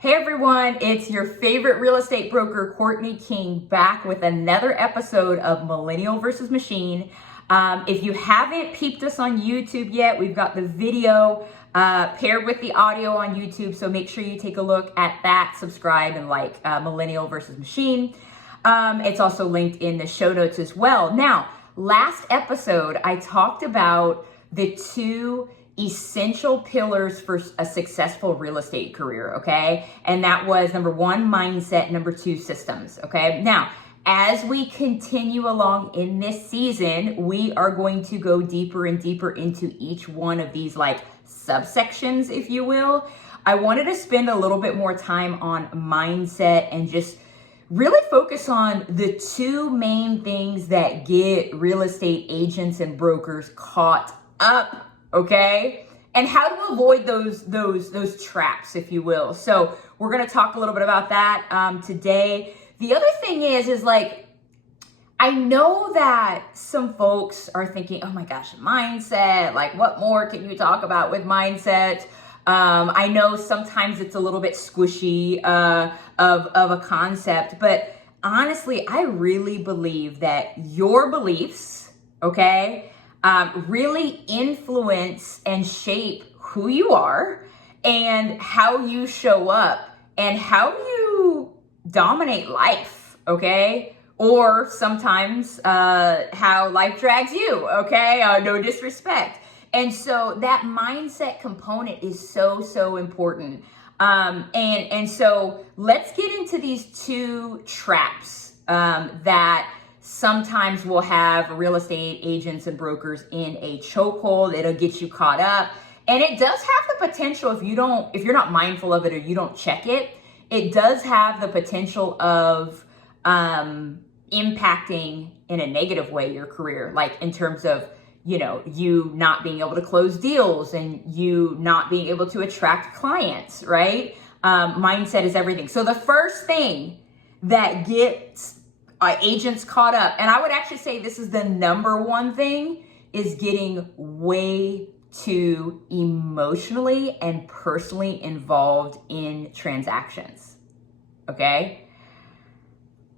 Hey everyone, it's your favorite real estate broker, Courtney King, back with another episode of Millennial versus Machine. If you haven't peeped us on YouTube yet, we've got the video paired with the audio on YouTube, so make sure you take a look at that, subscribe, and like Millennial versus Machine. It's also linked in the show notes as well. Now, last episode, I talked about the two essential pillars for a successful real estate career, okay? And that was number one, mindset, number two, systems, okay? Now, as we continue along in this season, we are going to go deeper and deeper into each one of these like subsections, if you will. I wanted to spend a little bit more time on mindset and just really focus on the two main things that get real estate agents and brokers caught up, okay? And how to avoid those traps, if you will. So we're gonna talk a little bit about that today. The other thing is like, I know that some folks are thinking, oh my gosh, mindset, like what more can you talk about with mindset? I know sometimes it's a little bit squishy of a concept, but honestly, I really believe that your beliefs, okay, really influence and shape who you are and how you show up and how you dominate life, okay? Or sometimes how life drags you, okay? No disrespect. And so that mindset component is so important. And so let's get into these two traps that sometimes will have real estate agents and brokers in a chokehold. It'll get you caught up. And it does have the potential, if you're not mindful of it or you don't check it, it does have the potential of impacting in a negative way your career, like in terms of, you not being able to close deals and you not being able to attract clients, right? Mindset is everything. So the first thing that gets agents caught up, and I would actually say this is the number one thing, is getting way too emotionally and personally involved in transactions, okay?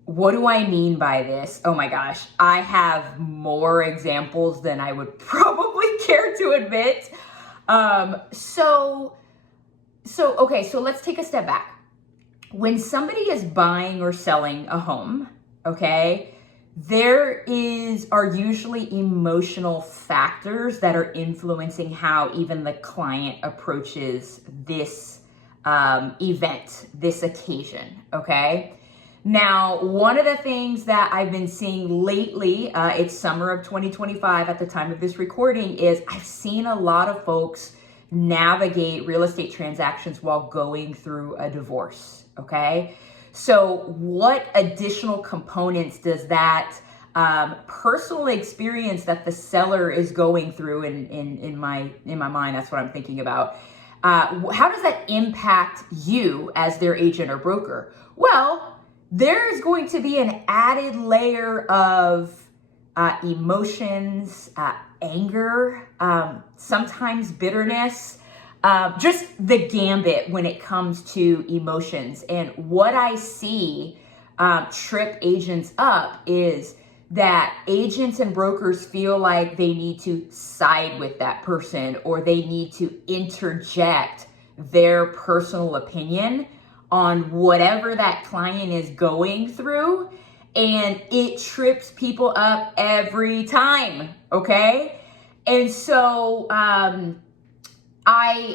What do I mean by this? Oh my gosh, I have more examples than I would probably care to admit. So let's take a step back. When somebody is buying or selling a home, okay, there are usually emotional factors that are influencing how even the client approaches this event, this occasion, okay? Now, one of the things that I've been seeing lately, it's summer of 2025 at the time of this recording, is I've seen a lot of folks navigate real estate transactions while going through a divorce, okay? So what additional components does that personal experience that the seller is going through in my mind, that's what I'm thinking about, how does that impact you as their agent or broker? Well, there's going to be an added layer of emotions, anger, sometimes bitterness, just the gambit when it comes to emotions. And what I see trip agents up is that agents and brokers feel like they need to side with that person or they need to interject their personal opinion on whatever that client is going through, and it trips people up every time, okay? And so I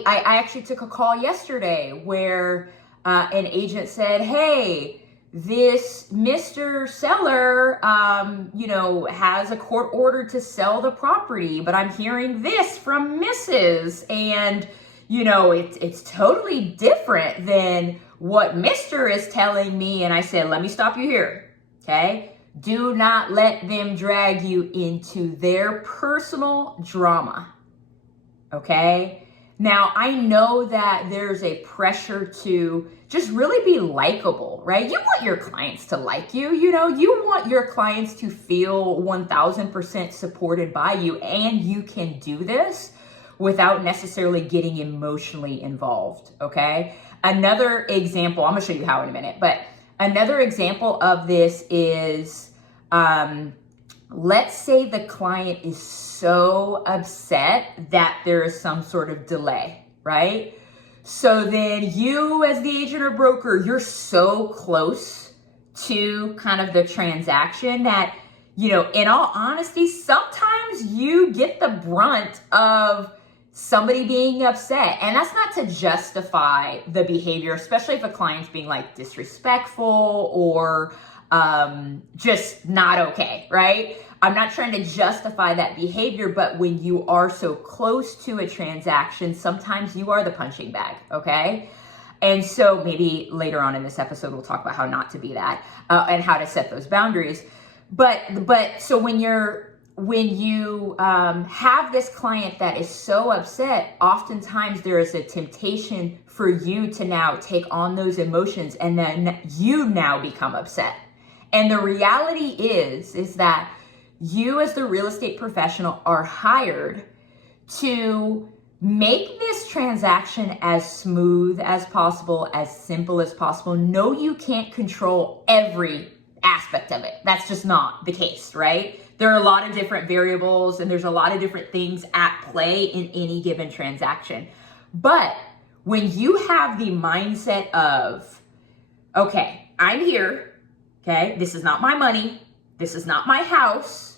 actually took a call yesterday where an agent said, hey, this Mr. Seller, has a court order to sell the property, but I'm hearing this from Mrs. And, it's totally different than what Mr. is telling me. And I said, let me stop you here, okay? Do not let them drag you into their personal drama, okay? Now, I know that there's a pressure to just really be likable, right? You want your clients to like you, you want your clients to feel 1000% supported by you, and you can do this without necessarily getting emotionally involved, okay? Another example, I'm gonna show you how in a minute, but another example of this is, let's say the client is so upset that there is some sort of delay, right? So then you as the agent or broker, you're so close to kind of the transaction that, you know, in all honesty, sometimes you get the brunt of somebody being upset. And that's not to justify the behavior, especially if a client's being like disrespectful or just not okay, right? I'm not trying to justify that behavior, but when you are so close to a transaction, sometimes you are the punching bag, okay? And so maybe later on in this episode, we'll talk about how not to be that and how to set those boundaries. But so when you have this client that is so upset, oftentimes there is a temptation for you to now take on those emotions, and then you now become upset. And the reality is that you as the real estate professional are hired to make this transaction as smooth as possible, as simple as possible. No, you can't control every aspect of it. That's just not the case, right? There are a lot of different variables and there's a lot of different things at play in any given transaction. But when you have the mindset of, okay, I'm here, okay, this is not my money, this is not my house,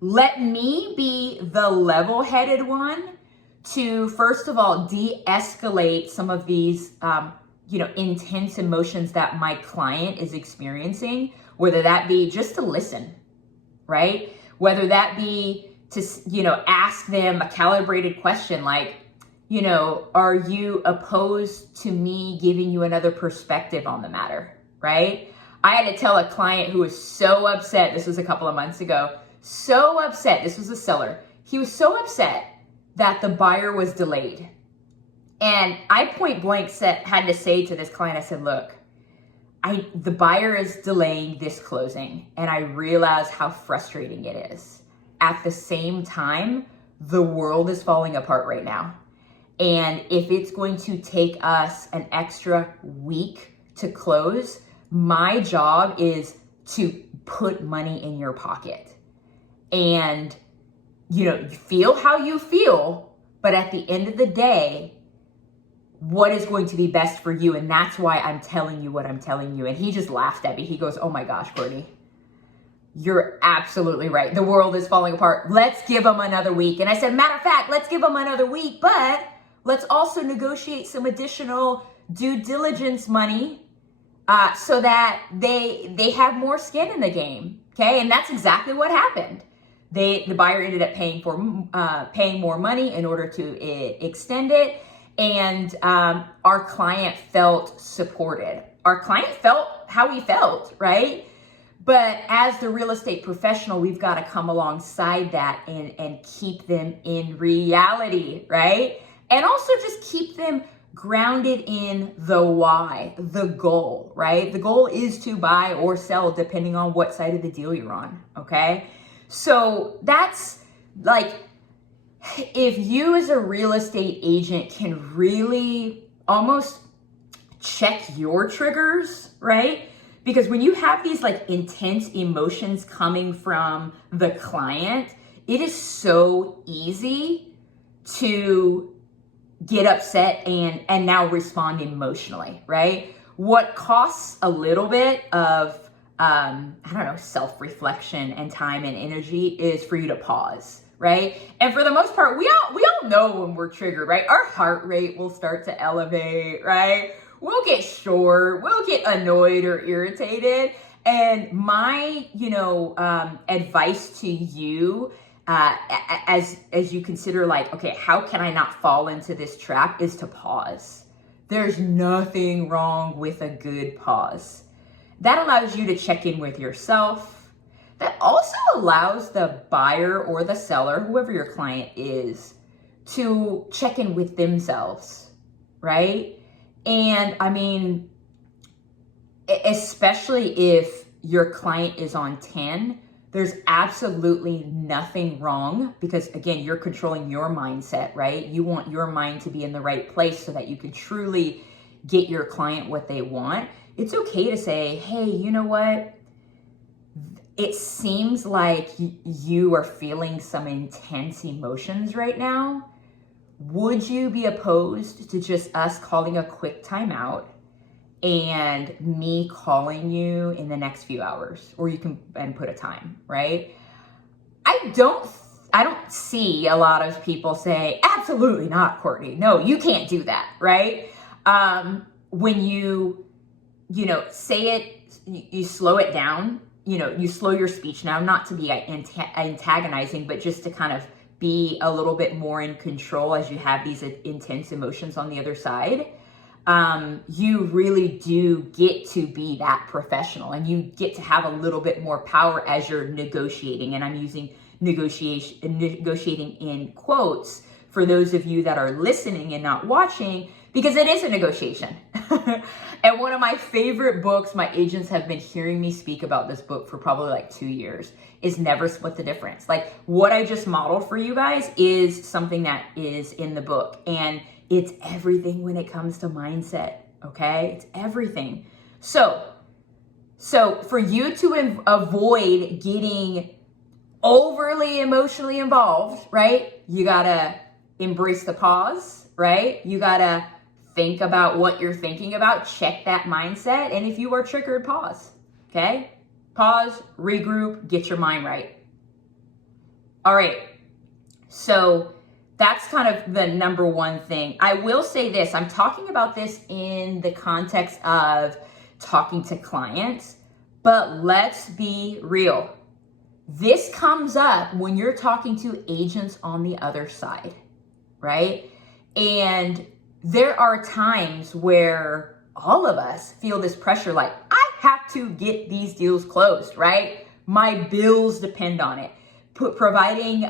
let me be the level-headed one to, first of all, de-escalate some of these, intense emotions that my client is experiencing, whether that be just to listen, right? Whether that be to, ask them a calibrated question like, are you opposed to me giving you another perspective on the matter, right? I had to tell a client who was so upset, this was a couple of months ago, so upset, this was a seller. He was so upset that the buyer was delayed. And I point blank had to say to this client, I said, look, the buyer is delaying this closing, and I realize how frustrating it is. At the same time, the world is falling apart right now. And if it's going to take us an extra week to close, my job is to put money in your pocket. And, you feel how you feel, but at the end of the day, what is going to be best for you? And that's why I'm telling you what I'm telling you. And he just laughed at me. He goes, oh my gosh, Courtney, you're absolutely right. The world is falling apart. Let's give them another week. And I said, matter of fact, let's give them another week, but let's also negotiate some additional due diligence money so that they have more skin in the game. Okay. And that's exactly what happened. The buyer ended up paying more money in order to extend it. And our client felt supported. Our client felt how he felt, right? But as the real estate professional, we've got to come alongside that and keep them in reality, right? And also just keep them grounded in the why, the goal, right? The goal is to buy or sell depending on what side of the deal you're on, okay? So that's like, if you as a real estate agent can really almost check your triggers, right? Because when you have these like intense emotions coming from the client, it is so easy to get upset and now respond emotionally, right? What costs a little bit of, self-reflection and time and energy is for you to pause, right? And for the most part, we all know when we're triggered, right? Our heart rate will start to elevate, right? We'll get short, we'll get annoyed or irritated. And my, advice to you, as you consider like, okay, how can I not fall into this trap, is to pause. There's nothing wrong with a good pause. That allows you to check in with yourself. That also allows the buyer or the seller, whoever your client is, to check in with themselves, right? And I mean, especially if your client is on 10, There's absolutely nothing wrong because, again, you're controlling your mindset, right? You want your mind to be in the right place so that you can truly get your client what they want. It's okay to say, hey, you know what? It seems like you are feeling some intense emotions right now. Would you be opposed to just us calling a quick timeout and me calling you in the next few hours? Or you can and put a time, right? I don't see a lot of people say, absolutely not, Courtney. No, you can't do that, right? When you say it, you slow it down, you slow your speech down, not to be antagonizing, but just to kind of be a little bit more in control as you have these intense emotions on the other side. You really do get to be that professional, and you get to have a little bit more power as you're negotiating. And I'm using negotiating in quotes for those of you that are listening and not watching, because it is a negotiation. And one of my favorite books, my agents have been hearing me speak about this book for probably like 2 years, is Never Split the Difference. Like what I just modeled for you guys is something that is in the book, and it's everything when it comes to mindset, okay? It's everything. So for you to avoid getting overly emotionally involved, right? You gotta embrace the pause, right? You gotta think about what you're thinking about, check that mindset, and if you are triggered, pause, okay? Pause, regroup, get your mind right. All right, so that's kind of the number one thing. I will say this, I'm talking about this in the context of talking to clients, but let's be real. This comes up when you're talking to agents on the other side, right? And there are times where all of us feel this pressure, like, I have to get these deals closed, right? My bills depend on it. Providing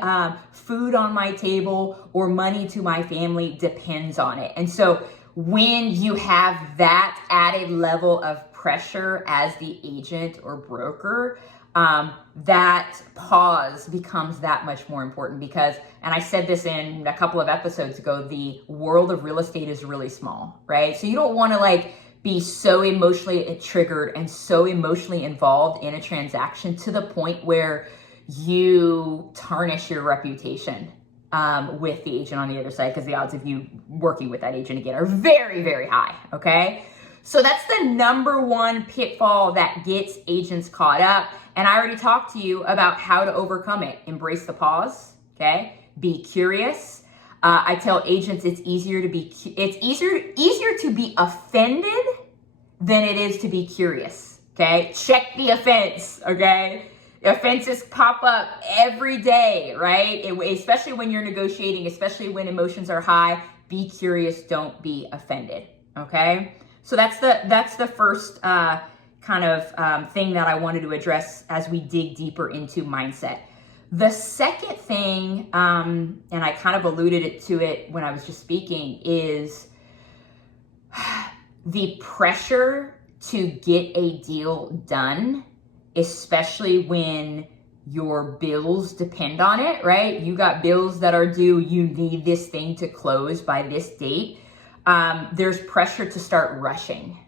food on my table or money to my family depends on it. And so when you have that added level of pressure as the agent or broker, that pause becomes that much more important because, and I said this in a couple of episodes ago, the world of real estate is really small, right? So you don't want to be so emotionally triggered and so emotionally involved in a transaction to the point where you tarnish your reputation with the agent on the other side, because the odds of you working with that agent again are very, very high, okay? So that's the number one pitfall that gets agents caught up. And I already talked to you about how to overcome it. Embrace the pause, okay? Be curious. I tell agents it's easier to be offended than it is to be curious, okay? Check the offense, okay? Offenses pop up every day, right? Especially when you're negotiating, especially when emotions are high. Be curious, don't be offended, okay? So that's the first thing that I wanted to address as we dig deeper into mindset. The second thing, and I kind of alluded to it when I was just speaking, is the pressure to get a deal done, especially when your bills depend on it, right? You got bills that are due, you need this thing to close by this date. There's pressure to start rushing.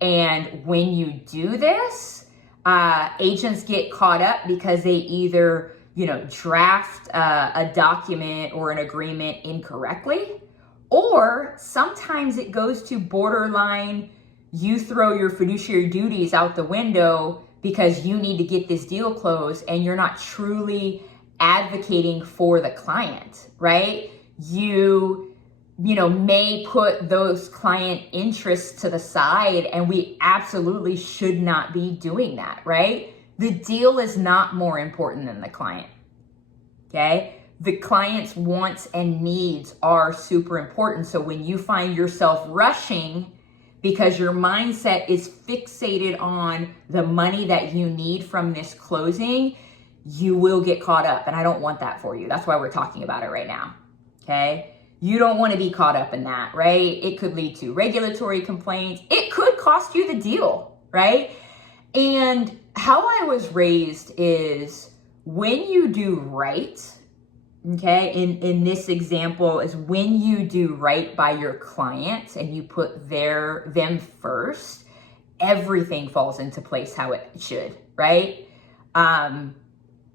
And when you do this, agents get caught up because they either, draft a document or an agreement incorrectly, or sometimes it goes to borderline, you throw your fiduciary duties out the window because you need to get this deal closed and you're not truly advocating for the client, right? You may put those client interests to the side, and we absolutely should not be doing that, right? The deal is not more important than the client, okay? The client's wants and needs are super important. So when you find yourself rushing because your mindset is fixated on the money that you need from this closing, you will get caught up. And I don't want that for you. That's why we're talking about it right now, okay? You don't want to be caught up in that, right? It could lead to regulatory complaints. It could cost you the deal, right? And how I was raised is when you do right, okay, in this example is when you do right by your client and you put them first, everything falls into place how it should, right?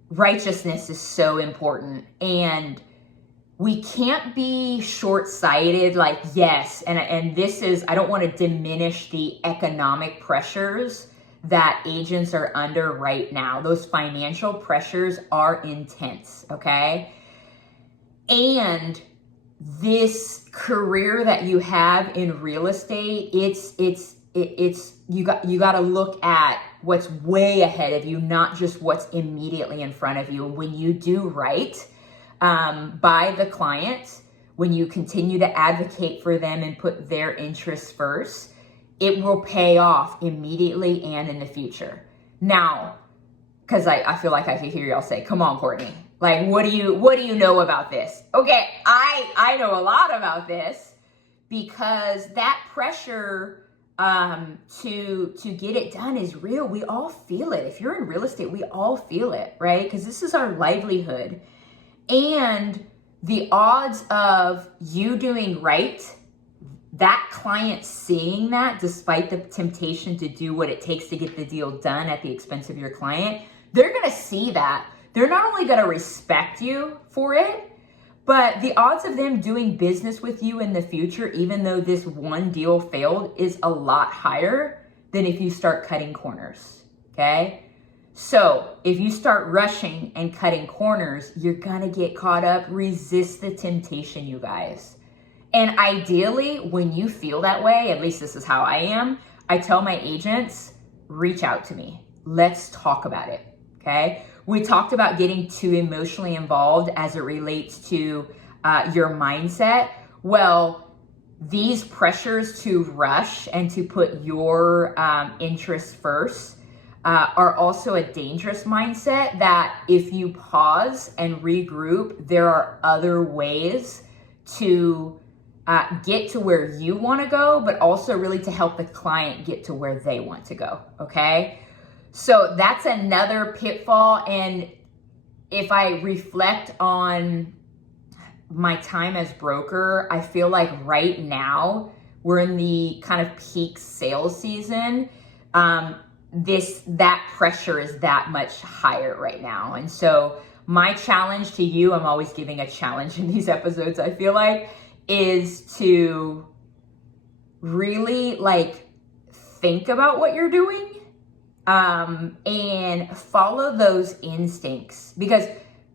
Righteousness is so important, and we can't be short-sighted, like, yes, and this is, I don't want to diminish the economic pressures that agents are under right now. Those financial pressures are intense, okay? And this career that you have in real estate, you got to look at what's way ahead of you, not just what's immediately in front of you. When you do right by the client, when you continue to advocate for them and put their interests first, it will pay off immediately and in the future. Now, because I feel like I could hear y'all say, come on, Courtney. Like, what do you know about this? Okay, I know a lot about this because that pressure to get it done is real. We all feel it. If you're in real estate, we all feel it, right? Because this is our livelihood. And the odds of you doing right, that client seeing that despite the temptation to do what it takes to get the deal done at the expense of your client, they're going to see that. They're not only going to respect you for it, but the odds of them doing business with you in the future, even though this one deal failed, is a lot higher than if you start cutting corners, okay? So if you start rushing and cutting corners, you're going to get caught up. Resist the temptation, you guys. And ideally, when you feel that way, at least this is how I am, I tell my agents, reach out to me. Let's talk about it, okay? We talked about getting too emotionally involved as it relates to your mindset. Well, these pressures to rush and to put your interests first are also a dangerous mindset that if you pause and regroup, there are other ways to get to where you want to go, but also really to help the client get to where they want to go, okay? So that's another pitfall. And if I reflect on my time as broker, I feel like right now we're in the kind of peak sales season. That pressure is that much higher right now. And so my challenge to you, I'm always giving a challenge in these episodes, I feel like, is to really think about what you're doing. And follow those instincts, because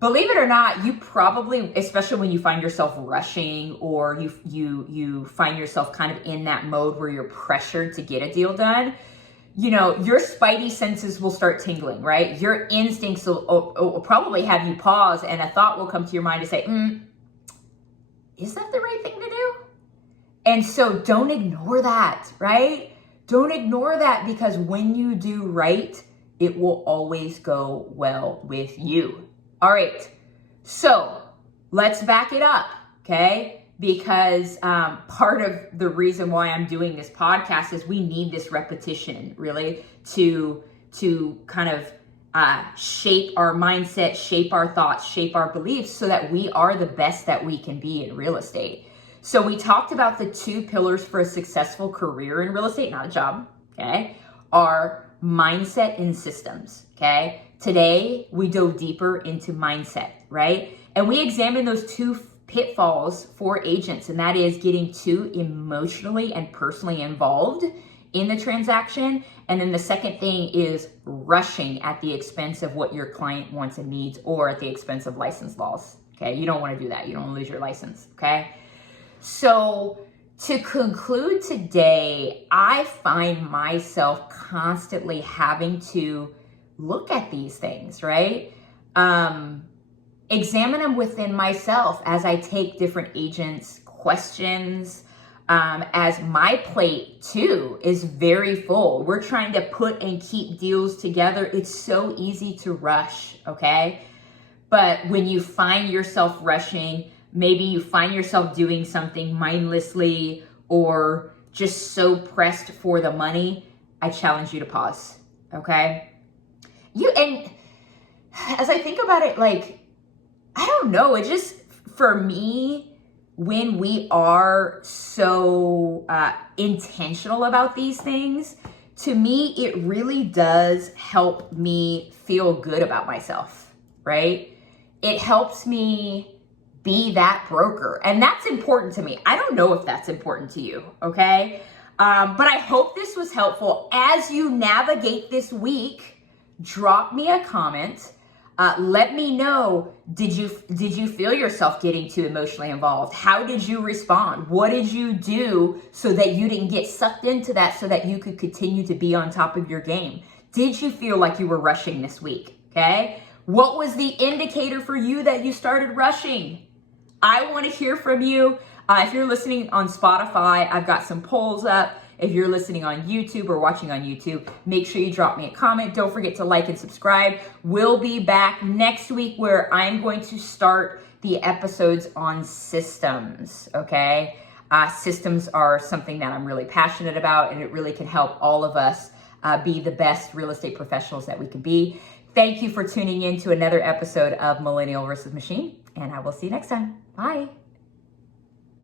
believe it or not, you probably, especially when you find yourself rushing or you find yourself kind of in that mode where you're pressured to get a deal done, your spidey senses will start tingling, right? Your instincts will probably have you pause, and a thought will come to your mind to say, is that the right thing to do? And so don't ignore that, right? Don't ignore that, because when you do right, it will always go well with you. All right, so let's back it up, okay? Because part of the reason why I'm doing this podcast is we need this repetition, really, to kind of shape our mindset, shape our thoughts, shape our beliefs so that we are the best that we can be in real estate. So we talked about the 2 pillars for a successful career in real estate, not a job, okay, are mindset and systems, okay? Today, we dove deeper into mindset, right? And we examined those 2 pitfalls for agents, and that is getting too emotionally and personally involved in the transaction. And then the second thing is rushing at the expense of what your client wants and needs, or at the expense of license laws, okay? You don't want to do that. You don't want to lose your license, okay? So to conclude today, I find myself constantly having to look at these things, right? Examine them within myself as I take different agents' questions, as my plate too is very full. We're trying to put and keep deals together. It's so easy to rush, okay? But when you find yourself rushing, maybe you find yourself doing something mindlessly or just so pressed for the money, I challenge you to pause, okay? And as I think about it, like, I don't know, it just, for me, when we are so intentional about these things, to me, it really does help me feel good about myself, right? It helps me be that broker. And that's important to me. I don't know if that's important to you, okay? But I hope this was helpful. As you navigate this week, drop me a comment. Let me know, did you feel yourself getting too emotionally involved? How did you respond? What did you do so that you didn't get sucked into that, so that you could continue to be on top of your game? Did you feel like you were rushing this week? Okay. What was the indicator for you that you started rushing? I want to hear from you. If you're listening on Spotify, I've got some polls up. If you're listening on YouTube or watching on YouTube, make sure you drop me a comment. Don't forget to like and subscribe. We'll be back next week where I'm going to start the episodes on systems, okay? Systems are something that I'm really passionate about, and it really can help all of us be the best real estate professionals that we can be. Thank you for tuning in to another episode of Millennial versus Machine, and I will see you next time. Bye.